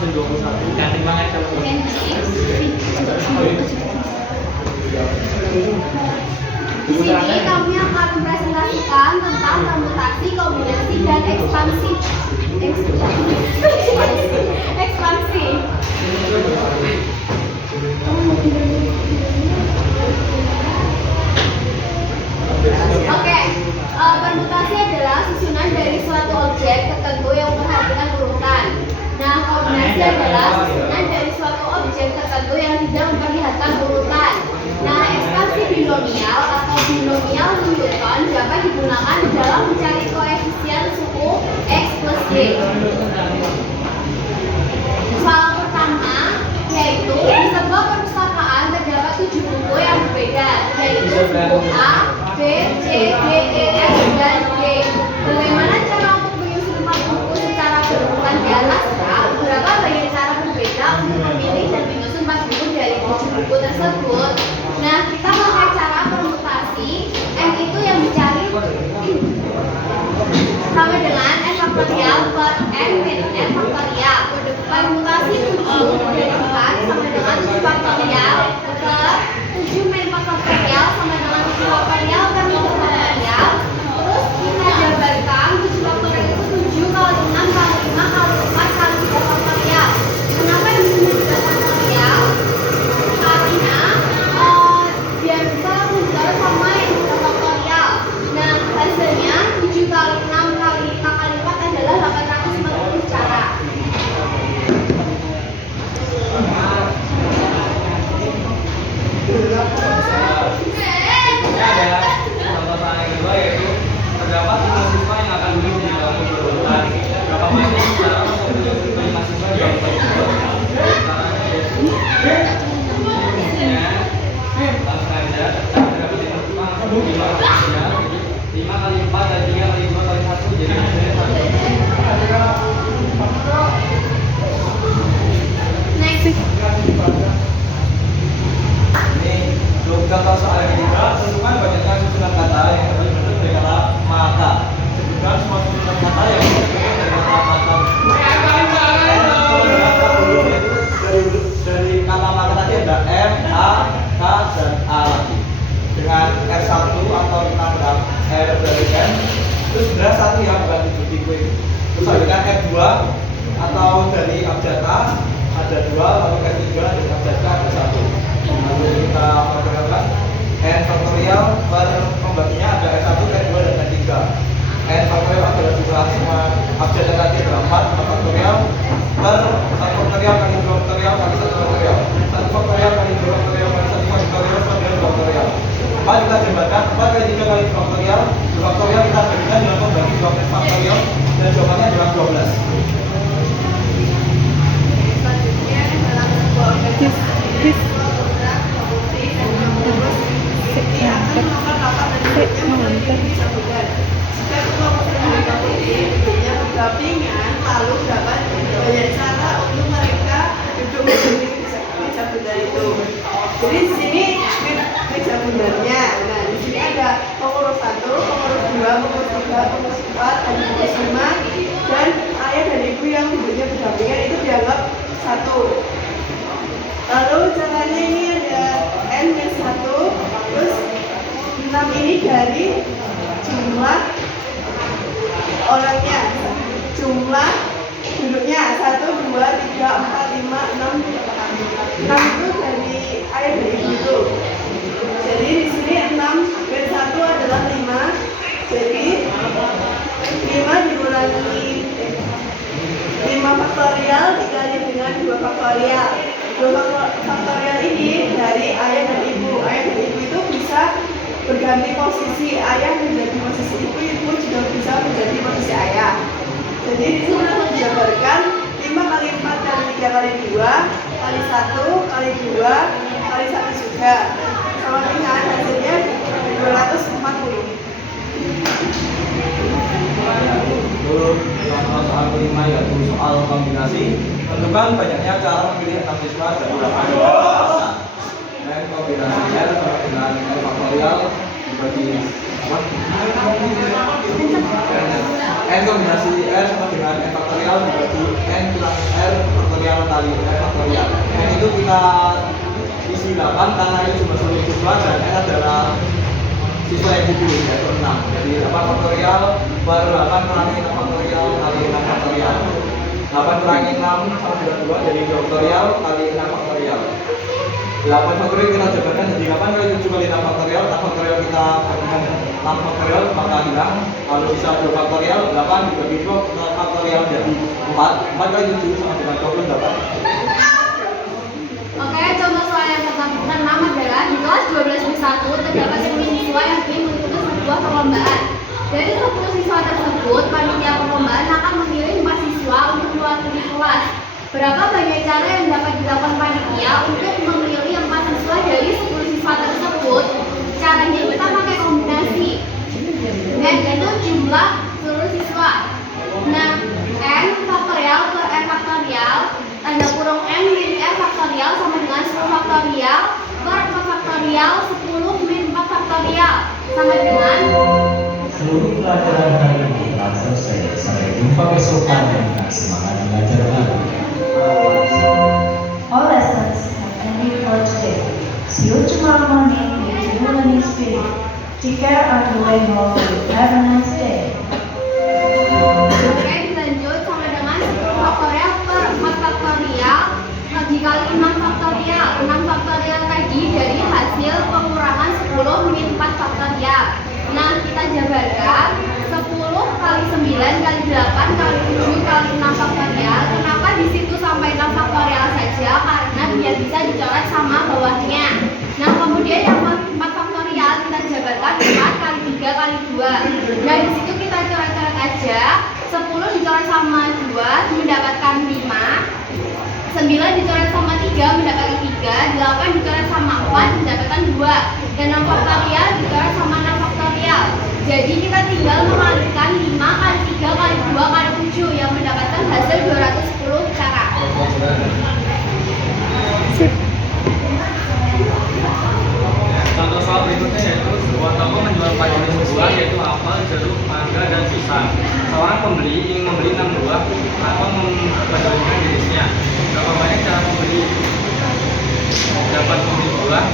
21 cantik banget kamu. Di sini kami akan mempresentasikan tentang permutasi, kombinasi, dan ekspansi. Ekspansi. Oke, permutasi adalah susunan dari suatu objek tertentu yang memperhatikan urutan. Nah, kombinasi adalah susunan dari suatu objek tertentu yang tidak memperlihatkan urutan. Nah, ekspansi binomial atau binomial Newton dapat digunakan dalam mencari koefisien suku X plus Y. Soal pertama yaitu di sebuah perpustakaan terdapat 7 buku yang berbeda, yaitu buku A, B, C, D, E, F, dan G. Bagaimana cara untuk menyusun 4 buku secara berurutan di atas? Berapa banyak cara berbeda untuk memilih dan menyusun 4 buku dari 7 buku tersebut? Nah, kita pakai cara permutasi. M itu yang dicari sama dengan N faktorial per N min N faktorial. Permutasi 7 dari 4 sama dengan 7 faktorial per 7 min 4 faktorial sama dengan 7 faktorial per 5 faktorial. Terus kita jabarkan 7 faktorial itu 7 kali 6 kali 5 kali 4 kali 3 faktorial. Kenapa di sini 3 faktorial? Karena biar bisa menjawab sama yang 3 faktorial. Nah, hasilnya 7 kali 6 kali 5 kali 4 adalah 850 cara. Ini ada contoh soal yang kedua, yaitu terdapat 5 siswa yang akan duduk di bangku berurutan. Berapa banyak cara untuk menunjukkan 5 siswa di bangku berurutan? Caranya yaitu langsung aja, terdapat 5 siswa yang duduk di bangku berurutan. 5 kali 4 dan 3 kali 2 kali 1 jadi hasilnya 1. Next. Contoh soal yang ketiga, tentukan banyaknya susunan kata yang terbentuk dari kata maka. Sebutkan semua susunan kata yang terbentuk dari kata maka. Dari kata maka tadi ada M, A, K, dan A. Dengan R1 atau kita anggap R dari M, itu sebenarnya satu yang bukan 7 tipe. Terus dengan R2 atau dari abjad A ada 2, lalu R3 dari abjad K ada 1. Lalu kita faktorialkan N faktorial per pembaginya ada N1, N2, dan N3. N faktorial adalah jumlah semua abjad yang tadi ada 4 faktorial per 1 faktorial kali 2 faktorial kali 1 faktorial 1 faktorial kali 2 faktorial kali 1 faktorial sama dengan 2 faktorial. 4 kita jembatkan 4 kali 3 kali 2 faktorial 2 faktorial kita bagikan dengan pembagi 12 faktorial dan jawabannya adalah 12. Selanjutnya dalam sebuah organisasi akan melakukan rapat dan bisa bukan. Jika ketua hidupnya berdampingan, lalu dapat banyak cara untuk mereka duduk menjadi meja bundar itu. Jadi di sini meja bundarnya. Nah, di sini ada pengurus 1, pengurus 2, pengurus 3, pengurus 4, dan pengurus 5, dan ayah dan ibu yang duduknya berdampingan itu dianggap 1. Lalu caranya ini ada N-1, terus 6 ini dari jumlah orangnya, jumlah duduknya 1, 2, 3, 4, 5, 6. 6 itu dari ayah dan ibu itu. Jadi di sini 6 dan 1 adalah 5. Jadi 5 dikurangi 5 faktorial dikali dengan 2 faktorial. 2 faktorial ini dari ayah dan ibu. Ayah dan ibu itu bisa berganti posisi, ayah menjadi posisi ibu, ibu juga bisa menjadi posisi ayah. Jadi di sini aku dijabarkan 5 kali 4 kali 3 kali 2 kali 1 kali 2 kali 1 juga. Sama dengan hasilnya 240. Contoh soal kelima yaitu soal kombinasi. Tentukan banyaknya cara memilih 6 siswa dari 8 siswa. Dan kombinasi L sama dengan L faktorial dibagi N kombinasi R sama dengan N faktorial dibagi N kurang R faktorial kali R faktorial. N itu kita isi 8 karena ini cuma seluruh siswa dan N adalah siswa yang dipilih yaitu 6. Jadi 8 faktorial per 8 kurangi 6 faktorial kali 6 faktorial. 8 kurangi 6 sama dengan 2 jadi 2 faktorial kali 6 faktorial. 8 faktorial kita jabarkan jadi 8 kali 7 kali 6 faktorial. 6 faktorial kita bandingkan 6 faktorial maka hilang. Lalu bisa 2 faktorial 8 dibagi 2 faktorial jadi 4. 4 kali 7 sama dengan 28. Oke, contoh soal yang ke-6 adalah di kelas 12 terdapat 10 siswa yang ingin mengikuti sebuah perlombaan. Dari 10 siswa tersebut, panitia perlombaan akan memilih 4 siswa untuk mewakili kelas. Berapa banyak cara yang dapat dilakukan panitia untuk memilih 4 siswa dari 10 siswa tersebut? Caranya kita pakai kombinasi. N itu jumlah seluruh siswa. Nah, N faktorial per N faktorial tanda kurung N min R faktorial sama dengan 10 faktorial per 4 faktorial 10 min 4 faktorial sama dengan seluruh pelajaran hari ini telah selesai. Sampai jumpa besok dan semangat belajar lagi. All lessons have ended for today. See you tomorrow morning with new learning spirit. Take care on the way home. Have a nice day. Oke, dilanjut sama dengan 10 faktorial per 4 faktorial dikali 6 faktorial. 6 faktorial tadi dari hasil pengurangan 10 min 4 faktorial. Nah, kita jabarkan 10 kali 9 kali 8 kali 7 kali 6 faktorial. Kenapa di situ sampai 6 faktorial saja? Karena biar bisa dicoret sama bawahnya. Nah, kemudian yang 4 faktorial kita jabarkan 4 kali 3 kali 2. Nah, di situ kita coret-coret aja. 10 dicoret sama 2 mendapatkan 5. 9 dicoret sama 3 mendapatkan 3. 8 dicoret sama 4 mendapatkan 2. Dan 6 faktorial dicoret sama 6 faktorial. Jadi kita tinggal mengalikan 5 kali 3 kali 2 kali 7 yang mendapatkan hasil 210 cara. Contoh soal berikutnya yaitu sebuah toko menjual 4 jenis buah yaitu apel, jeruk, mangga, dan pisang. Seorang pembeli ingin membeli 6 buah atau membandingkan jenisnya. Berapa banyak cara pembeli dapat membeli buah?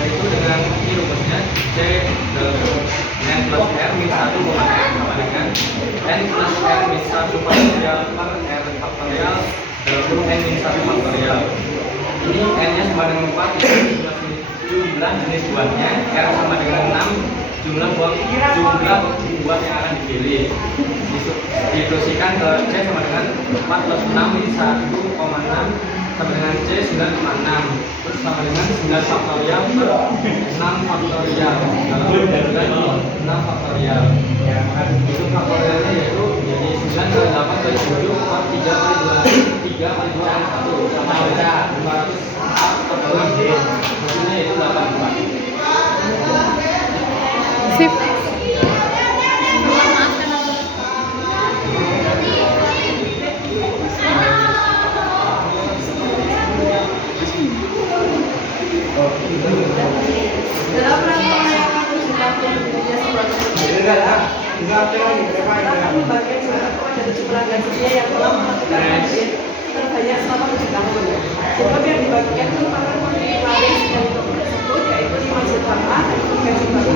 Yaitu dengan ini rumusnya C N plus R min 1 N sama dengan N plus R min 1 faktorial per R faktorial dalam kurung N min 1 faktorial. Ini N nya sama dengan 4 jumlah jenis buahnya, R sama dengan 6 jumlah buah yang akan dipilih. Diinstruksikan ke C sama dengan 4 plus 6 min 1,6 sama dengan C 9,6 terus sama dengan 9 faktorial per 6 faktorial lalu dari 6 faktorial itu faktorialnya yaitu jadi 9 kali 8 kali 7 per 3 kali 2 3 kali 2 kali 1 sama dengan 500 faktorial hasilnya itu 84. Sip. Dalam rangka merayakan 70 Indonesia sebuah kita membagikan juara kepada 7 pelanggan setia yang telah melakukan kajian terbanyak selama 7 tahun. Sebab yang dibagikan merupakan materi waris dari toko tersebut yaitu 5 juta A dan 3 juta B.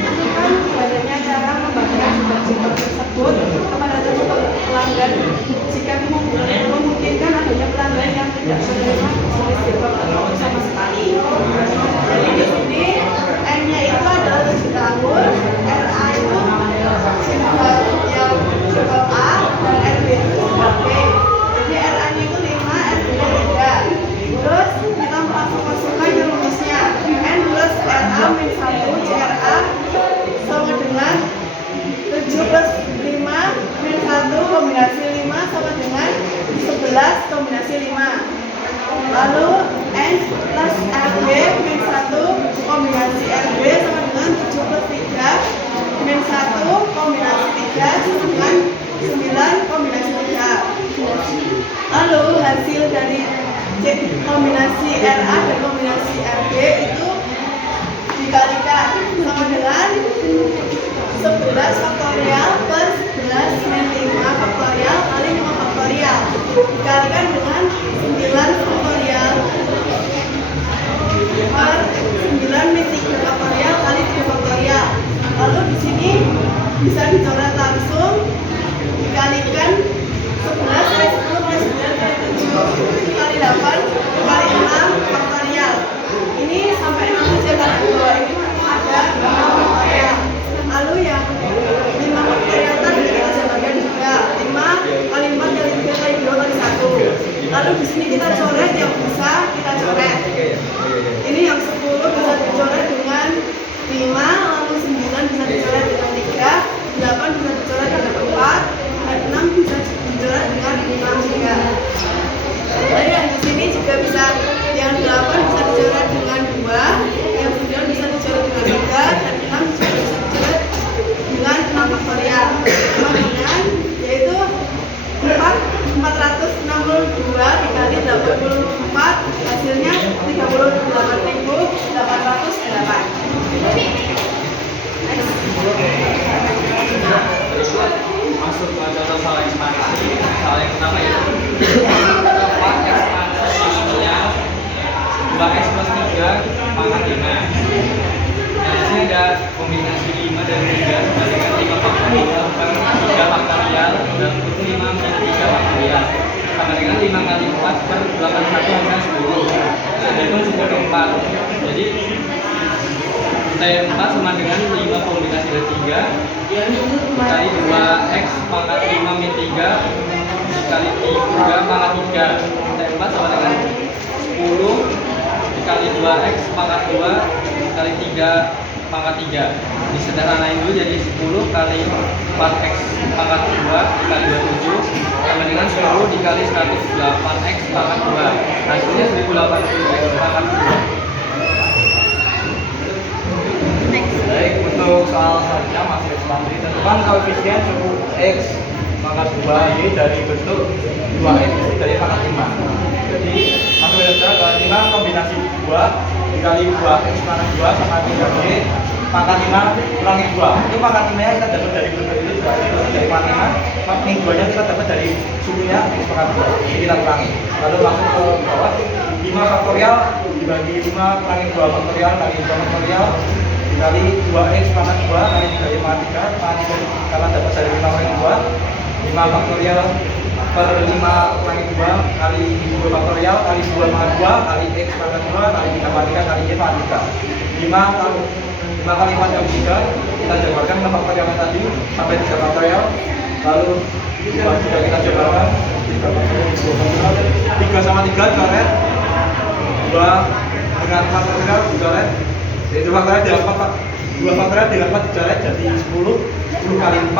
Tentukan banyaknya cara membagikan juta tersebut kepada 7 pelanggan jika memungkinkan adanya pelanggan yang tidak menerima jenis jilbab tersebut sama sekali. Jadi di sini N-nya itu adalah 7 tahun, RA itu jilbab A dan RB itu jilbab B. Jadi RA-nya itu 5, RB-nya 3. Terus kita langsung masukkan ke rumusnya. N plus RA min 1 CRA sama dengan 7 plus 5 min 1 kombinasi 5 sama dengan 11 kombinasi 5. Lalu N plus RB min 1 kombinasi RB sama dengan 7 plus 3 min 1 kombinasi 3 sama dengan 9 kombinasi 3. Lalu hasil dari kombinasi RA dan kombinasi RB itu dikalikan sama dengan 9 11 faktorial per 11 min 5 faktorial kali 5 faktorial dikalikan dengan 9 faktorial per 9 min 3 faktorial kali 3 faktorial. Lalu di sini bisa dicoret langsung dikalikan 11 kali 10 kali 9 kali 7 kali 8 kali 6 faktorial. Ini sampai 6 saja karena di bawah ini ada 6 faktorial. Lalu yang 5 faktorial tadi kita jabarkan juga 5 kali 4 kali 3 kali 2 kali 1. Lalu di sini kita coret yang bisa kita coret. Ini yang 10 bisa dicoret dengan 5, lalu 9 bisa dicoret dengan 3, 8 bisa dicoret dengan 4, dan 6 bisa dicoret dengan 6 juga. Lalu yang di sini juga bisa, yang 8 bisa dicoret dengan 2, yang 9 bisa dicoret dengan 3, dan 6 juga bisa dicoret dengan 6 faktorial. Sama dengan yaitu 462 dikali 84 hasilnya 38.808. Masuk ke contoh salah ekspansi. Salah yang pertama yaitu 4x hasilnya 2x plus 3 pangkat 5. Nah, di sini ada kombinasi 5 dan 3 sama dengan 5 faktorial per 3 faktorial dan 5 min 3 faktorial sama dengan 5 kali 4 per 81 hasilnya 10. Nah, dihitung 10 ke 4. Jadi T4 sama dengan 5 kombinasi dari 3 kali 2x pangkat 5 min 3 dikali 3 pangkat 3. T4 sama dengan 10 dikali 2x pangkat 2 dikali 3 pangkat 3. Disederhanain dulu jadi 10 kali 4x pangkat 2 dikali 27 sama dengan 10 dikali 108x pangkat 2. Hasilnya 1080x pangkat 2. Baik, untuk soal selanjutnya masih ekspansi. Tentukan koefisien suku x pangkat 2 ini dari bentuk 2x dari pangkat 5. Jadi langsung saja ke 5 kombinasi 2 dikali 2x pangkat 2 sama 3y pangkat 5 kurangi 2. Itu pangkat 5 nya kita dapat dari bentuk ini juga dari pangkat 5. Ini 2 nya kita dapat dari sukunya x pangkat 2. Jadi kita kurangi. Lalu langsung ke bawah 5 faktorial dibagi 5 kurangi 2 faktorial kali 2 faktorial dikali 2x pangkat 2 kali 3y pangkat 3 karena dapat dari 5 kurangi 2 5 faktorial per 5 kurangi 2 kali 2 faktorial kali 2 pangkat 2 kali x pangkat 2 kali 3 pangkat 3 kali y pangkat 3 5 kali 4 kali 3 kita jabarkan 6 faktorial tadi sampai 3 faktorial lalu 2 juga kita jabarkan 3 sama 3 coret 2 dengan 4 faktorial dicoret. Jadi 2 faktorial dengan 4 dicoret jadi 10 kali 4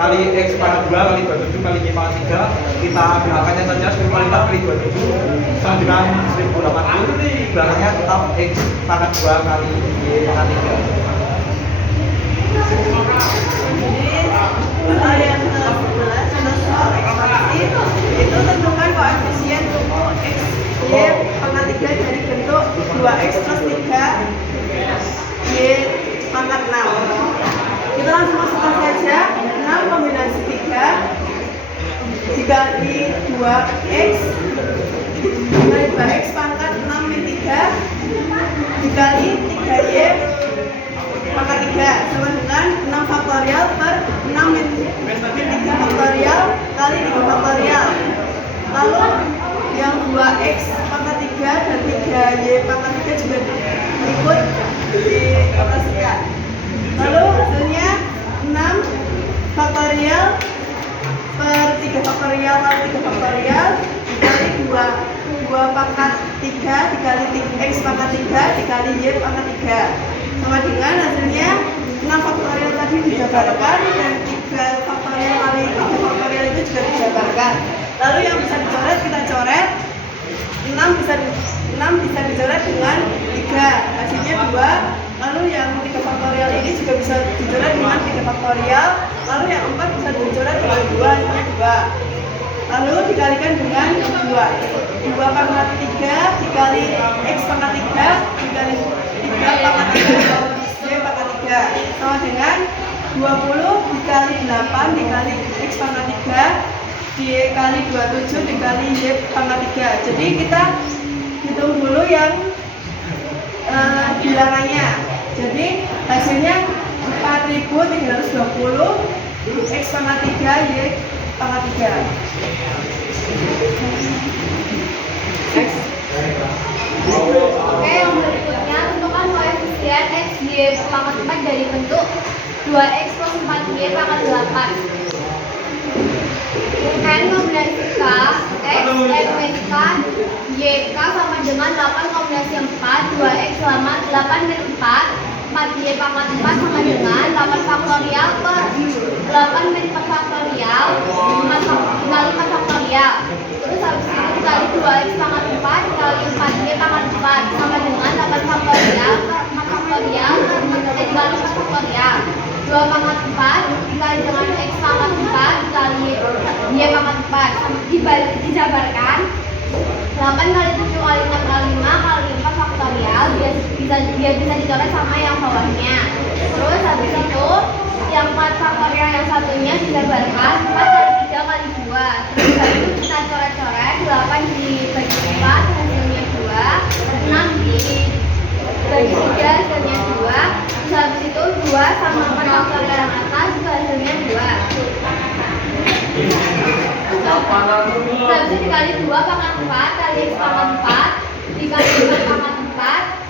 kali x pangkat 2 kali 27 kali y pangkat 3 kita ambil angkanya saja 10 kali 4 kali 27 sama dengan 1080 belakangnya tetap x pangkat 2 kali y pangkat 3. Soal yang ke-11 soal ekspansi itu tentukan koefisien suku x y pangkat 3 dari bentuk 2x plus 3 y pangkat 6. Kita langsung masukkan saja 6 kombinasi 3 dikali 2x dikali 2x pangkat 6 min 3 dikali 3y pangkat 3 sama dengan 6 faktorial per 6 min 3 faktorial kali 3 faktorial. Lalu yang 2x pangkat 3 dan 3y pangkat 3 juga ikut dioperasikan. Lalu hasilnya 6 faktorial per 3 faktorial kali 3 faktorial dikali 2 pangkat 3 dikali x pangkat 3 dikali y pangkat 3 sama dengan hasilnya 6 faktorial tadi dijabarkan dan 3 faktorial kali 3 faktorial itu juga dijabarkan. Lalu yang bisa dicoret kita coret. 6 bisa dicoret dengan 3 hasilnya 2. Lalu yang 3 faktorial ini juga bisa dicoret dengan 3 faktorial. Lalu yang 4 bisa dicoret dengan 2 hasilnya 2. Lalu dikalikan dengan 2 pangkat 3 dikali x pangkat 3 dikali 3 pangkat 3 y pangkat 3 sama dengan 20 dikali 8 dikali X pangkat 3 dikali 27 dikali Y pangkat 3. Jadi kita hitung dulu yang bilangannya. Jadi hasilnya 4320 X pangkat 3 Y pangkat 3. Next. Oke, yang berikutnya tentukan koefisien X, Y pangkat 4 dari bentuk 2X plus 4Y pangkat 8. N kombinasi K, X, MK, YK sama dengan 8 kombinasi 4, 2X sama 8 min 4, 4Y pangkat 4 sama dengan 8 faktorial per 8 min 4 faktorial dikali 4 faktorial. Terus habis itu dikali 2X pangkat 4 dikali 4Y pangkat 4 sama dengan 8 faktorial per 4 faktorial dikali 4 faktorial. 2 pangkat 4 dikali dengan X pangkat 4 dikali Y pangkat 4 dijabarkan 8 kali 7 kali 6 kali 5 kali 4 faktorial biar bisa dicoret sama yang bawahnya. Terus habis itu yang 4 faktorial yang satunya dijabarkan 4 kali 3 kali 2. Terus habis itu kita coret-coret 8 dibagi 4 hasilnya 2, 6 dibagi 3 hasilnya 2. Terus habis itu 2 sama 4 faktorial yang atas itu hasilnya 2. Terus dikali 2 pangkat 4 kali X pangkat 4 dikali 4 pangkat 4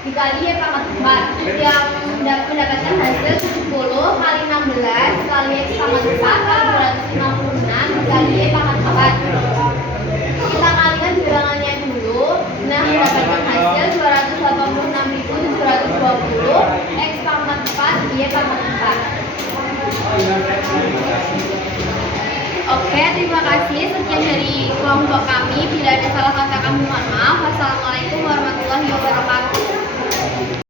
dikali Y pangkat 4 yang mendapatkan hasil 70 kali 16 kali X pangkat 4 kali 256 dikali Y pangkat 4. Kita kalikan bilangannya dulu. Nah, mendapatkan hasil 286.720 X pangkat 4 Y pangkat 4. Oke, terima kasih. Sekian dari kelompok kami. Bila ada salah kata kami mohon maaf. Wassalamualaikum warahmatullahi wabarakatuh.